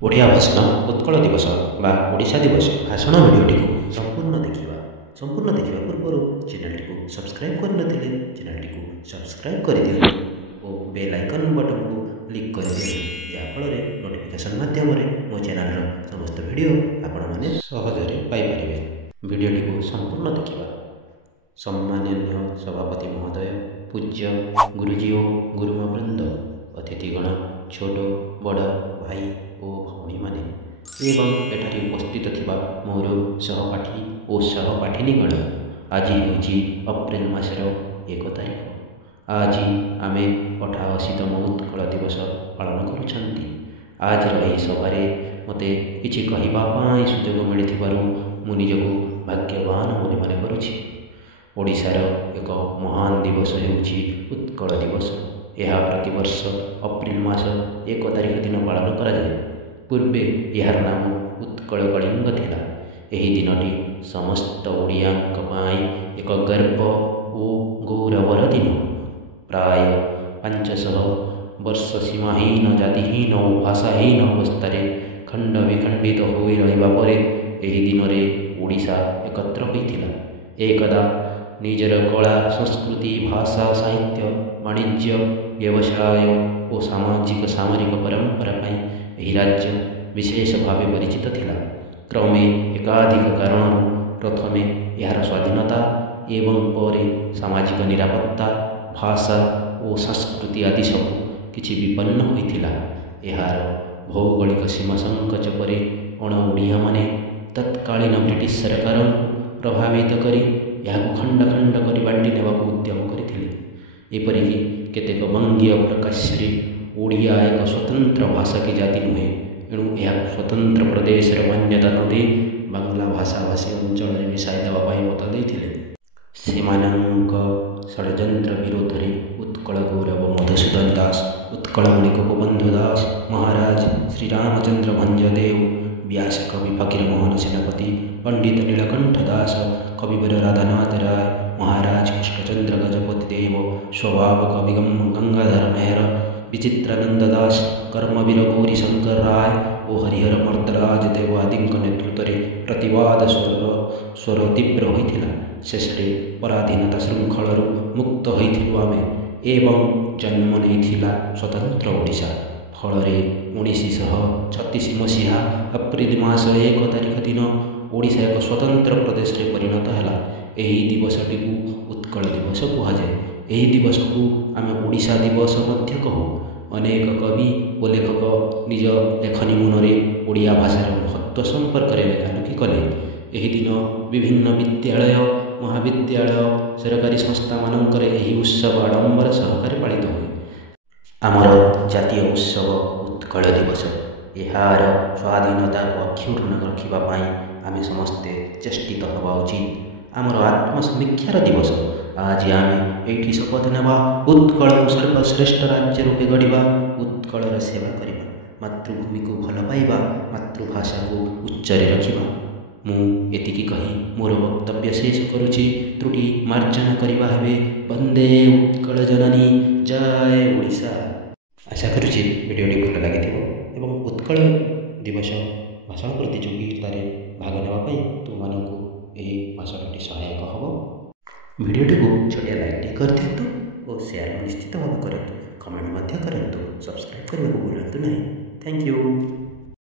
ओडिया भाषण उत्कल दिवस बा ओडिशा दिवस भाषण भिडियोटी संपूर्ण देखा पूर्व चैनल टी सब्सक्राइब करनथिले चैनल टी सब्सक्राइब कर दियंतु और बेल आइकन बटन को क्लिक कर दियंतु याफल नोटिफिकेशन माध्यम मो चैनल समस्त वीडियो आपण माने सहजरे पाई परिबे। वीडियोटी को संपूर्ण देखा। सम्माननीय सभापति महोदय, पूज्य गुरुजी और गुरुमा वृंद, अतिथिगण, छोट बड़ भाई और भौणी माने एवं एठारे उपस्थित थिबा मोर सहपाठी और सहपाठिनीगण, आज होची अप्रैल मासर 1 तारिख। आज आमे 88तम उत्कल दिवस पालन करुछंती। आज रही सभारे मते किछि कहिबा पाई सुजोग मिलिथिबारु मु निजको भाग्यवान बोली माने करुछि। ओडिशार एक महान दिवस हेउछि उत्कल दिवस। यह प्रतिवर्ष अप्रैल मास 1 तारिख दिन पालन करा जाए। पूर्वे यार नाम उत्कल कलिंग थिला। एही दिनटी समस्त ओडियांक पाई एक गर्व और गौरवर दिन। प्राय 500 वर्ष सीमाहीन जातिहीन और भाषाहीन अवस्था खंड विखंडित हो रहा पर एही दिन में ओडिशा एकत्र होइथिला। एकदा निजर कला संस्कृति भाषा साहित्य वाणिज्य व्यवसाय और सामाजिक सामरिक परंपरा यही राज्य विशेष भाव परिचित थिला। क्रमे एकाधिक कारण प्रथमे यार स्वाधीनता एवं पर सामाजिक निरापत्ता भाषा और संस्कृति आदि सब किछि विपन्न होइथिला। यार भौगोलिक सीमा संकोच पर अण ओडिया माने तत्कालीन ब्रिटिश सरकार प्रभावित करी यहाँ खंड खंड कर बांटी ने उद्यम करथिले। एपरिकी केतेक वंग्य प्रकाश्य ओडिया एक स्वतंत्र भाषा की जाति नुहे, एणु यह स्वतंत्र प्रदेश मान्यता न दे बांग्ला भाषा भाषी अंचल में मिसाई देवाई मत देथिले। सेमानंक षड्यंत्र विरोध में उत्कल गौरव मधुसूदन दास, उत्कलमणि गोपबंधु दास महाराज, श्रीरामचंद्र भंजदेव, व्यास कवि फकीरमोहन सेनापति, पंडित नीलकंठ दास, कविवर राधानाथ राय, महाराज कृष्णचंद्र गजपति देव, स्वभाव कविगम गंगाधर मेहर, विचित्रानंद दास, कर्मवीर गौरी शंकर राय और हरिहर मर्दराज देव आदि नेतृत्व में प्रतिवाद स्वर तीव्र होता। शेष पराधीनता श्रृंखल मुक्त होइथिलु आमे एवं जन्म नेइथिला स्वतंत्र ओडिशा। फल 1936 मसीहा अप्रैल मास 1 तारिख दिन ओडिशा एक स्वतंत्र प्रदेश रे परिणत है। यही दिवसटी उत्कल दिवस कहुए। यही दिवस को आम ओडिशा दिवस मध्य कहू। अनेक कवि और लेखक निज लेखनी मुनरे ओडिया भाषार महत्व संपर्क में लेखालेखि कले। यही दिन विभिन्न विद्यालय महाविद्यालय सरकारी संस्था मानकर यही उत्सव आडंबर सहकारे पालित हुए। आमर जातीय उत्सव उत्कल दिवस यार स्वाधीनता को अक्षुण्ण रखापी आम समस्ते चेष्टित हवा उचित। आमर आत्मसमीक्षार दिवस। आज आम ये शपथ नेबा उत्कल को सर्वश्रेष्ठ राज्य रूपे गढ़ा, उत्कलर सेवा करवा, मातृभूमि को भल पाइबा, मातृभाषा को उच्चरे रखा। मुझी कही मोर वक्तव्य शेष करुछि। त्रुटि मार्जन करवा हेबे। वंदे उत्कल जननी, जय ओडिशा। आशा करुछि वीडियोटी भल लगी एवं उत्कल दिवस भाषण प्रतियोगितार भाग नापी तुम मानू यही भाषणटी सहायक हम। वीडियोटी को छोटिया लाइक कर दिंतु और शेयर निश्चित भाव करूँ, कमेंट करूँ, सब्सक्राइब करने को भूलु नहीं। Thank you.